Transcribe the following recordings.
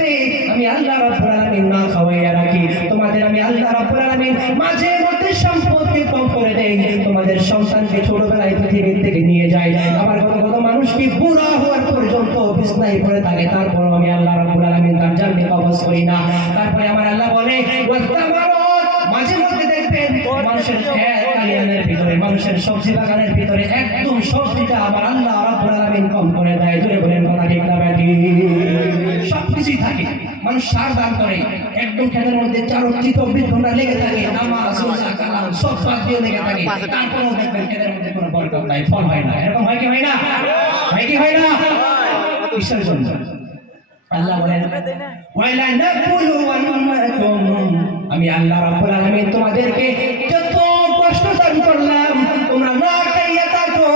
মধ্যে আমি আল্লাহ রাব্বুল আলামিন না খাওয়াইয়া রাখি। তোমাদের আমি আল্লাহ রাব্বুল আলামিন মাঝে মধ্যে সম্পদকে কম করে দেই। তোমাদের সন্তানকে ছোটবেলায় পৃথিবীর থেকে নিয়ে যাই। আবার কত কত মানুষকে বুড়া হওয়ার পর্যন্ত বিছনায় পড়ে থাকে। তারপর আমি আল্লাহ রাব্বুল আলামিন তার জানকে কবজ করি না। তারপরে আমার আল্লাহ বলে মাঝে মধ্যে দেখবেন মানুষের ভিতরে মানুষের সবজি বাগানের ভিতরে একদম সবজিটা আমার আল্লাহ রাব্বুল আলামিন কম করে দেয়। জোরে বলেন কোনা ঠিক না ব্যাটি? সবকিছুই থাকে। মানুষ সার দান করে। একদম খেতের মধ্যে চব্বিশ ঘণ্টা লেগে থাকে। নামাজ সব বাদ দিয়ে লেগে থাকে। তারপরেও দেখবেন খেতের মধ্যে কোনো বরকত নাই, ফল হয় না। এরকম হয় কি হয় না? হয় কি হয় না? ঈশ্বরের জন্য আল্লাহ বলেন আমি আল্লাহ রাব্বুল আলামিন তোমাদেরকে যত কষ্ট দান করলাম। তোমরা না খাইয়া থাকো।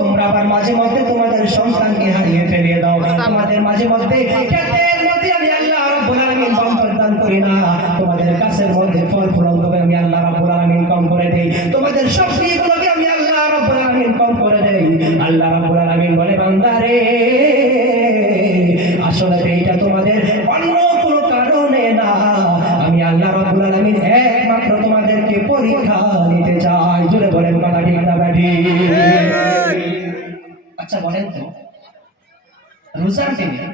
তোমরা আবার মাঝে মধ্যে তোমাদের সন্তানকে হারিয়ে ফেলিয়ে দাও। তোমাদের মাঝে মধ্যে আল্লাহ রাব্বুল তোমাদের কাছের মধ্যে ফল ফুলন তবে আমি আল্লাহ রাব্বুল আলামিন কম করে দেই। তোমাদের শক্তিগুলোকে আমি আল্লাহ রাব্বুল আলামিন কম করে দেই। আল্লাহ রাব্বুল আলামিন বলে বান্দারে আসলে এইটা তোমাদের অন্য কোনো কারণে না। আমি আল্লাহ রাব্বুল আলামিন একমাত্র তোমাদেরকে পরীক্ষা কথা আচ্ছা বলেন তো রোজার দিনে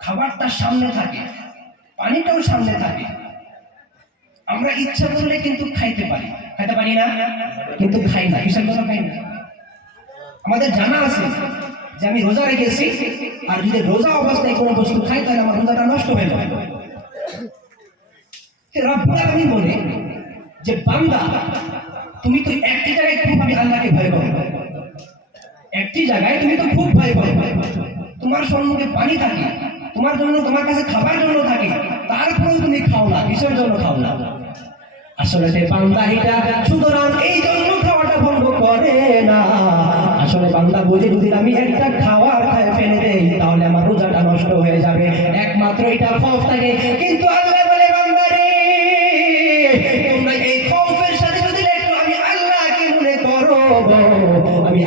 খাবারটা সামনে থাকে পানিটাও সামনে থাকে। আমরা ইচ্ছা করলে কিন্তু খাইতে পারি। খাইতে পারি না? কিন্তু খাই না। জন্য খাই না? আমাদের জানা আছে যে আমি রোজা রেখেছি আর যদি রোজা অবস্থায় কোনো বস্তু খাই তাহলে আমার রোজাটা নষ্ট হয়ে যাবে। রব্বুল আলামিন বলে যে বান্দা তুমি তো একটি জায়গায় খুব আমি আল্লাহকে ভয় করো একটি জায়গায় তুমি তো খুব ভয় করো তোমার সম্মুখে পানি থাকে, তোমার জন্য, তোমার কাছে খাবার জন্য থাকে, তারপরেও তুমি খাও না, কিসের জন্য খাও না? আসলে সে বান্দা এটা সুতরাং এই জন্য খাওয়াটা বন্ধ করে না। আসলে বান্দা বুঝে যদি আমি একটা খাওয়ার খায় ফেলে দেই, তাহলে আমার রোজাটা নষ্ট হয়ে যাবে। একমাত্র এটা খৌফ থাকে। কিন্তু আল্লাহ বলে তোমরা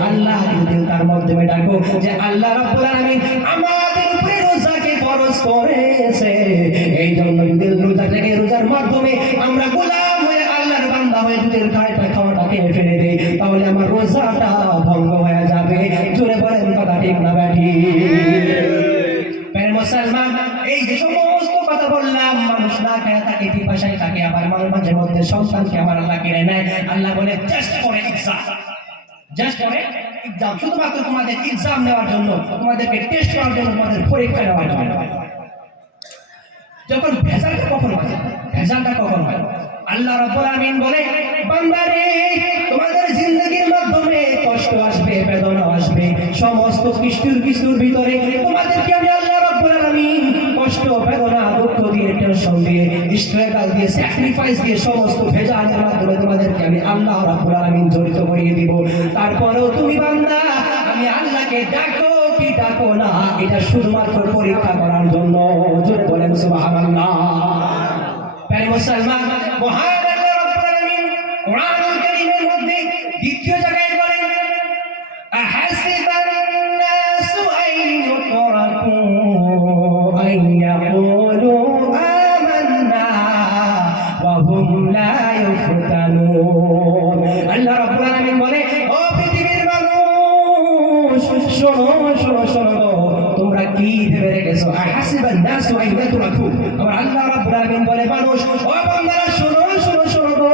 আল্লাহ যদি তার মাধ্যমে ডাকো যে আল্লাহ রাব্বুল আলামিন আমাদের উপরে রোজাকে ফরজ করেছে। এই জন্য যদি রোজা থেকে রোজার মাধ্যমে আমরা গোলাম হয়ে আল্লাহর বান্দা হয়ে যদি খাইটা খাওয়াটাকে ফেলে দেই, তাহলে আমার রোজাটা ভঙ্গ হয়ে যাবে। জোরে বলেন কথা ঠিক না প্যার মুসলমান, এই যে সমস্ত কথা বললাম, মানুষ না খেয়ে থাকে, পিপাসায় থাকে, আবার মাঝে মধ্যে সন্তানকে আমার আল্লাহ কেড়ে নেয়। আল্লাহ বলে জাস্ট ফর এক্সাম আল্লাহ আমিন বলে তোমাদের জিন্দগির মাধ্যমে কষ্ট আসবে, বেদনা আসবে, সমস্ত কিস্তুর কিস্তুর ভিতরে তোমাদেরকে আমি আল্লাহ রাব্বুল আলামিন কষ্ট, বেদনা টেনশন দিয়ে স্ট্রাগল দিয়ে স্যাক্রিফাইস দিয়ে সমস্ত ভেজালের মাধ্যমে তোমাদেরকে আমি আল্লাহ রাব্বুল আলামিন জড়িত করিয়ে দিব। তারপরেও তুমি বান্দা, আমি আল্লাহকে ডাকো কি ডাকো না, এটা শুধুমাত্র পরীক্ষা করার জন্য। জোরে বলেন সুবহানাল্লাহ। মুসলমান, মহান আল্লাহ কোরআনুল ভেবে রেখেছো আহাসিবান নাসু আন ইউতরাকু আমার আল্লাহ রাব্বুল আলামিন বলে, মানুষ, ও বান্দারা, শোনো শোনো শোনো গো,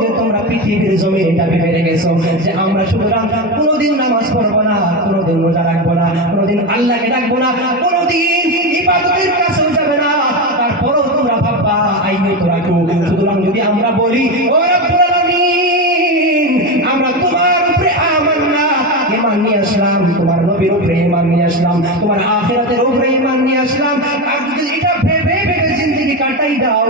যে তোমরা পৃথিবীর জমি এটা ভেবে রেখেছো যে আমরা সুতরাং কোনোদিন নামাজ পড়ব না, কোনোদিন রোজা রাখব না, কোনোদিন আল্লাহকে ডাকবো না, কোনোদিন ইবাদতের কাছেও যাবে না। তারপরেও তোমরা ভাববা আইনে তো রাখো সুতরাং যদি আমরা বলি, ও রব্বুল আলামিন, আমরা তোমার উপরে আমান্না নিয়ে আসলাম, তোমার নবীর উপরে নিয়ে আসলাম, তোমার আখেরাতের উপরে ইমান নিয়ে আসলাম। আর যদি এটা ভেবে ভেবে জিন্দগি কাটাই দাও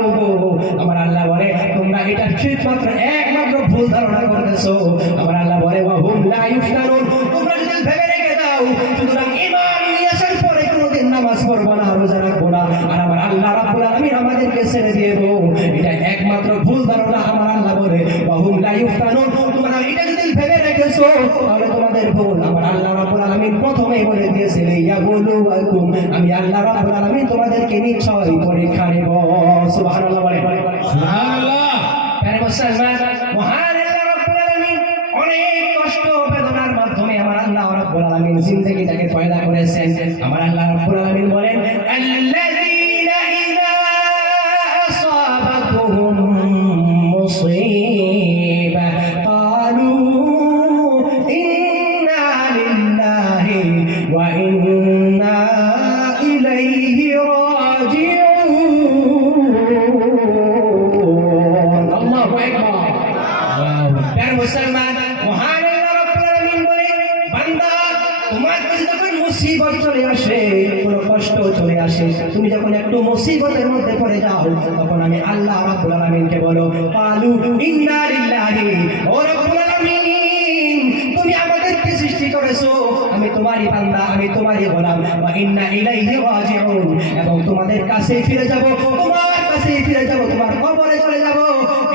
আমার আল্লাহ বলে, তোমরা এটা ঠিক মাত্র একমাত্র ভুল ধারণা করতেছো। আমার আল্লাহ বলে, ওয়া হুম লা ইফতানুন তোমরা যদি ভেবে রেখে দাও সুতরাং ইমান নিয়ে আসার পরে কোনোদিন নামাজ পড়ব না রোজা রাখব না আর আমার আল্লাহ রাব্বুল আলামিন আমাদেরকে ছেড়ে দিয়ে দেবো এটা একমাত্র ভুল ধারণা আমার আল্লাহ বলে ওয়া হুম লা ইফতানুন তোমরা এটা যদি ভেবে রেখেছো তাহলে তোমাদের ভুল আমার আল্লাহ রাব্বুল আলামিন আলামিন প্রথমেই বলে দিয়েছেন ইয়া বলুয়াকুম আমি আল্লাহ রাব্বুল আলামিন তোমাদেরকে পরীক্ষা নেব। সুবহানাল্লাহ বলে সুবহানাল্লাহ। প্রিয় মুসলমান মহান আল্লাহ রাব্বুল আলামিন অনেক কষ্ট বেদনার মাধ্যমে আমার আল্লাহ রাব্বুল আলামিন জিন্দেগিটাকে পয়দা করেছেন। আমার আল্লাহ রাব্বুল আলামিন বলেন আল্লাযীনা মুসিবত চলে আসে, কোনো কষ্ট চলে আসে। তুমি যখন একটু মুসিবতের মধ্যে পড়ে যাও, তখন আমি আল্লাহ রাব্বুল আলামিনকে বলো লিল্লাহি ও রাব্বুল আলামিন। তুমি আমাদেরকে সৃষ্টি করেছ। আমি তোমারই বান্দা, আমি তোমারই গোলাম। ইন্না ইলাইহি রাজিউন। এবং তোমাদের কাছে ফিরে যাব, তোমার কাছে ফিরে যাব, তোমার কবরে চলে যাব।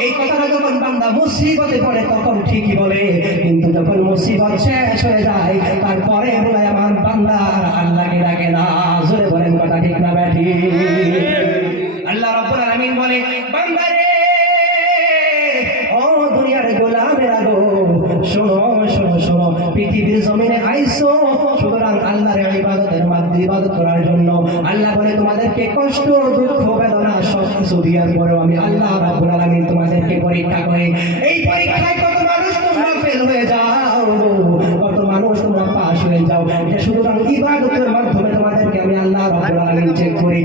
এই কথাটা যখন বান্দা মুসিবতে পড়ে, তখন ঠিকই বলে, কিন্তু যখন মুসিবত শেষ হয়ে যায়, তারপরে বলে আমার বান্দা আল্লাহকে ডাকে না। জোরে বলেন কথা ঠিক না ব্যাঠি আল্লাহ রাব্বুল আলামিন বলে, বান্দা রে, ও দুনিয়ার গোলামেরা গো শোনো শোনো শোনো, পৃথিবীর জমিনে আইসো, সুতরাং আল্লাহর ইবাদতের ইবাদত করার জন্য। আল্লাহ বলে, তোমাদেরকে কষ্ট, দুঃখ, বেদনা সব কিছু পরেও আমি আল্লাহ রাব্বুল আলামিন তোমাদেরকে পরীক্ষা করে, এই পরীক্ষায় কত মানুষ তোমরা ফেল হয়ে যাও, কত মানুষ তোমরা পাশ হয়ে যাও। এটা সুতরাং ইবাদতের মাধ্যমে তোমাদেরকে আমি আল্লাহ রাব্বুল আলামিন চেক করি।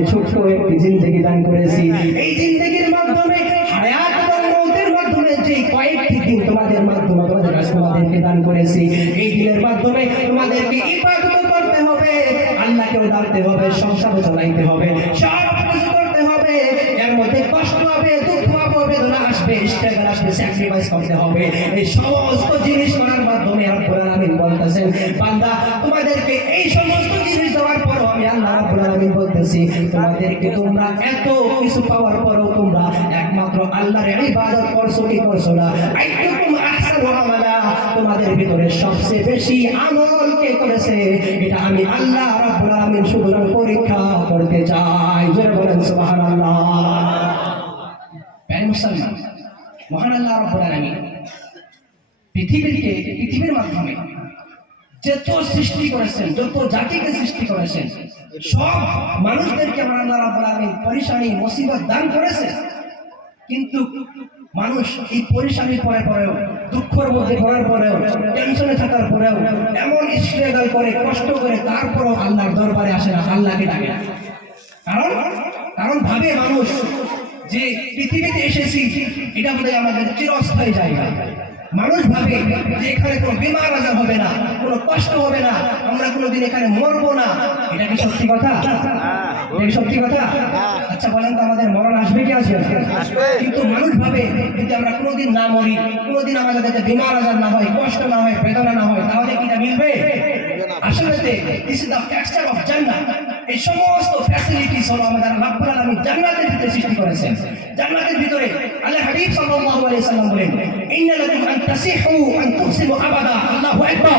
তোমাদেরকে ছোট্ট একটি জিন্দেগি দান করেছি। এই জিন্দেগির মাধ্যমে হায়াত এবং মৌতের মাধ্যমে যে কয়েকটি দিন তোমাদের মাধ্যমে তোমাদের তোমাদেরকে দান করেছি, এই দিনের মাধ্যমে তোমাদেরকে ইবাদত করতে হবে, আল্লাহকেও ডাকতে হবে, সংসারও চালাইতে হবে, সব কিছু করতে হবে। এর মধ্যে কষ্ট হবে, দুঃখ হবে, বেদনা আসবে আসবে স্যাক্রিফাইস করতে হবে। এই সমস্ত জিনিস করার মাধ্যমে রব্বুল আলামিন বলতেছেন, বান্দা, তোমাদেরকে এই সমস্ত জিনিস দেওয়ার আমি আল্লাহ রাব্বুল তোমাদের ভিতরে সবচেয়ে বেশি আমল কে করেছে? এটা আমি আল্লাহ রাব্বুল আলামিন পরীক্ষা করতে চাই। বলেন মহান আল্লাহ রাব্বুল আলামিন পৃথিবীকে, পৃথিবীর মাধ্যমে যত সৃষ্টি করেছেন, যত জাতিকে সৃষ্টি করেছেন, সব মানুষদেরকে আমার পরিশানি, মুসিবত দান করেছেন। কিন্তু মানুষ এই পরিশানির পরে পরেও, দুঃখের মধ্যে পড়ার পরেও টেনশনে থাকার পরেও, এমন স্ট্রাগল করে, কষ্ট করে তারপরেও আল্লাহর দরবারে আসে না, আল্লাহকে ডাকে না। কারণ কারণ ভাবে মানুষ যে পৃথিবীতে এসেছি, এটা বোধহয় আমাদের চিরস্থায়ী জায়গা। মানুষ ভাবে যে এখানে কোনো বিমার আজার হবে না কোনো কষ্ট হবে না। আমরা কোনোদিন এখানে মরবো না। এটা কি সত্যি কথা? এটা সত্যি কথা? আচ্ছা বলেন তো আমাদের মরণ আসবে কি আসবে কিন্তু মানুষ ভাবে যদি আমরা কোনোদিন না মরি কোনোদিন আমাদের যাতে বিমার আজার না হয় কষ্ট না হয় বেদনা না হয় তাহলে কি এটা মিলবে? আসলে this is the factor of জান্নাত এই সমস্ত ফ্যাসিলিটিস হলো আমাদের রাব্বুল আলামিন জান্নাতের ভিতরে সৃষ্টি করেছেন। জান্নাতের ভিতরে আল্লাহ হাবিব সাল্লাল্লাহু আলাইহি সাল্লাম বলেন ইন্না লাকুম আন তাসিহু আন তুহসিনু আবাদা। আল্লাহু আকবার।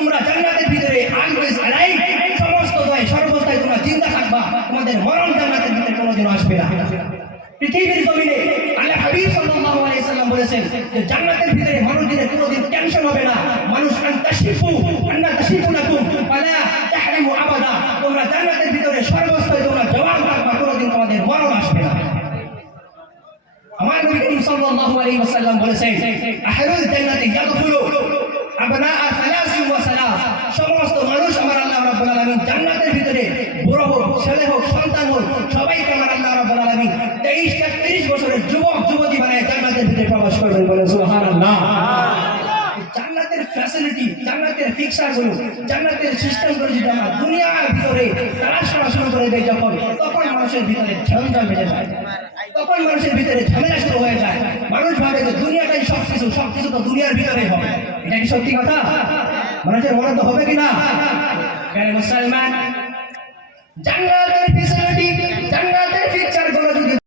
তোমরা জান্নাতের ভিতরে অলওয়েজ অ্যালাইভ সমস্ত দয়, সর্বস্থায়ী তোমরা জিন্দা থাকবা। তোমাদের মরণ জান্নাতের ভিতরে কোনোদিনও আসবে না। পৃথিবীর জমিনে আল্লাহ হাবিব সাল্লাল্লাহু আলাইহি সাল্লাম বলেছেন যে জান্নাতের ভিতরে কোনোদিন টেনশন হবে না। মানুষ আন তাশরিফু, আন্না তাশরিফু লাকুম, ফালা তাহরিমু আবাদা। তোমরা জান্নাতের ভিতরে সর্বস্থায়ী তোমরা থাকবা কোনোদিন তোমাদের মরণ আসবে না। আমার নবী করিম সাল্লাল্লাহু আলাইহি ওয়াসাল্লাম বলেছেন জান্নাতি ইয়াদখুলু আবনা সালাসি ওয়া সালাস সমস্ত মানুষ আমার আল্লাহ রাব্বুল আলামিন জান্নাতের ভিতরে বুড়ো হোক ছেলে হোক সন্তান হোক সবাইকে আমার আল্লাহ রাব্বুল আলামিন 23 থেকে 30 বছরের যুবক যুবতী বানায় জান্নাতের ভিতরে প্রবেশ করবেন বলে সুবহানাল্লাহ জান্নাতের ফ্যাসিলিটি ফিক্সার জান্নাতের সিস্টেম করে যদি আমরা দুনিয়ার ভিতরে করা শুরু করে দেয় যখন, তখন মানুষের ভিতরে ঝঞ্ঝা বেড়ে যায়। তখন মানুষের ভিতরে ঝামেলা শুরু হয়ে যায়। মানুষ ভাবে যে দুনিয়াটাই সব কিছু সব কিছু তো দুনিয়ার ভিতরে হবে। এটা কি সত্যি কথা? মানুষের মনে তো হবে কিনা মুসলমান? জান্নাতের পিছনে